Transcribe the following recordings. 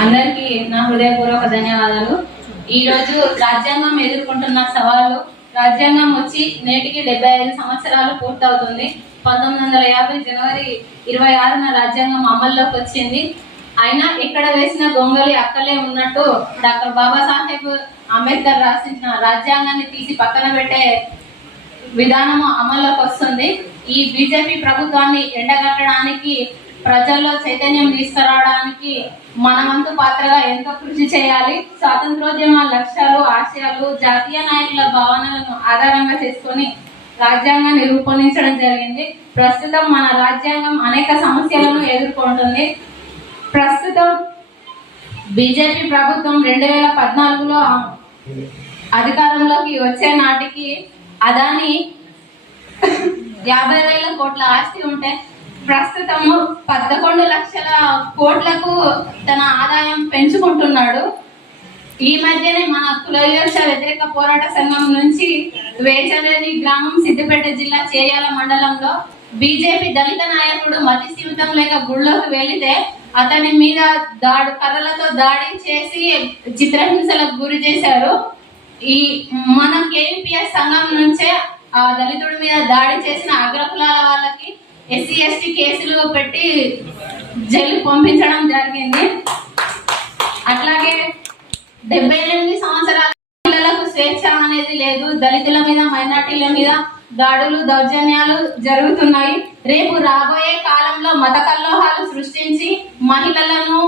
అందరికీ నా హృదయపూర్వక ధన్యవాదాలు. ఈ రోజు రాజ్యాంగం ఎదుర్కొంటున్న సవాళ్ళు రాజ్యాంగం వచ్చి నేటికి డెబ్బై ఐదు సంవత్సరాలు పూర్తవుతుంది. పంతొమ్మిది వందల యాభై జనవరి ఇరవై ఆరున రాజ్యాంగం అమల్లోకి వచ్చింది. అయినా ఎక్కడ వేసిన గొంగలి అక్కలే ఉన్నట్టు డాక్టర్ బాబాసాహెబ్ అంబేద్కర్ రాసిన రాజ్యాంగాన్ని తీసి పక్కన పెట్టే విధానము అమల్లోకి వస్తుంది. ఈ బీజేపీ ప్రభుత్వాన్ని ఎండగట్టడానికి ప్రజల్లో చైతన్యం తీసుకురావడానికి మనమంతు పాత్రగా ఎంతో కృషి చేయాలి. స్వాతంత్రోద్యమ లక్ష్యాలు ఆశయాలు జాతీయ నాయకుల భావనలను ఆధారంగా చేసుకొని రాజ్యాంగాన్ని రూపొందించడం జరిగింది. ప్రస్తుతం మన రాజ్యాంగం అనేక సమస్యలను ఎదుర్కొంటుంది. ప్రస్తుతం బీజేపీ ప్రభుత్వం రెండు వేల పద్నాలుగులో అధికారంలోకి వచ్చే నాటికి అదాని యాభై వేల కోట్ల ఆస్తి ఉంటే ప్రస్తుతము పదకొండు లక్షల కోట్లకు తన ఆదాయం పెంచుకుంటున్నాడు. ఈ మధ్యనే మన కులయోష వ్యతిరేక పోరాట సంఘం నుంచి వేచవేది గ్రామం సిద్దిపేట జిల్లా చేయాల మండలంలో బీజేపీ దళిత నాయకుడు మతి సీమితం లేక గుళ్ళోకి వెళితే అతని మీద దాడు కర్రలతో దాడి చేసి చిత్రహింసలకు గురి చేశారు. ఈ మన కేవీపీఎస్ సంఘం నుంచే ఆ దళితుడి మీద దాడి చేసిన అగ్రకులాల వాళ్ళకి ఎస్సీ ఎస్టీ కేసులు పెట్టి జైలు పంపించడం జరిగింది. అట్లాగే డెబ్బై ఎనిమిది సంవత్సరాల పిల్లలకు స్వేచ్ఛ అనేది లేదు. దళితుల మీద మైనార్టీల మీద దాడులు దౌర్జన్యాలు జరుగుతున్నాయి. రేపు రాబోయే కాలంలో మత కల్లోహాలు సృష్టించి మహిళలను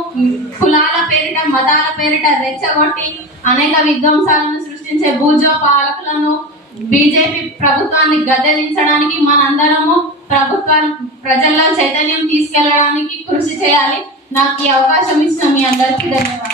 కులాల పేరిట మతాల పేరిట రెచ్చగొట్టి అనేక విధ్వంసాలను సృష్టించే భూజో పాలకులను బీజేపీ ప్రభుత్వాన్ని గద్దెదించడానికి మనందరము ప్రభుత్వం ప్రజల్లో చైతన్యం తీసుకెళ్ళడానికి కృషి చేయాలి. నాకు ఈ అవకాశం ఇచ్చిన మీ అందరికీ ధన్యవాదాలు.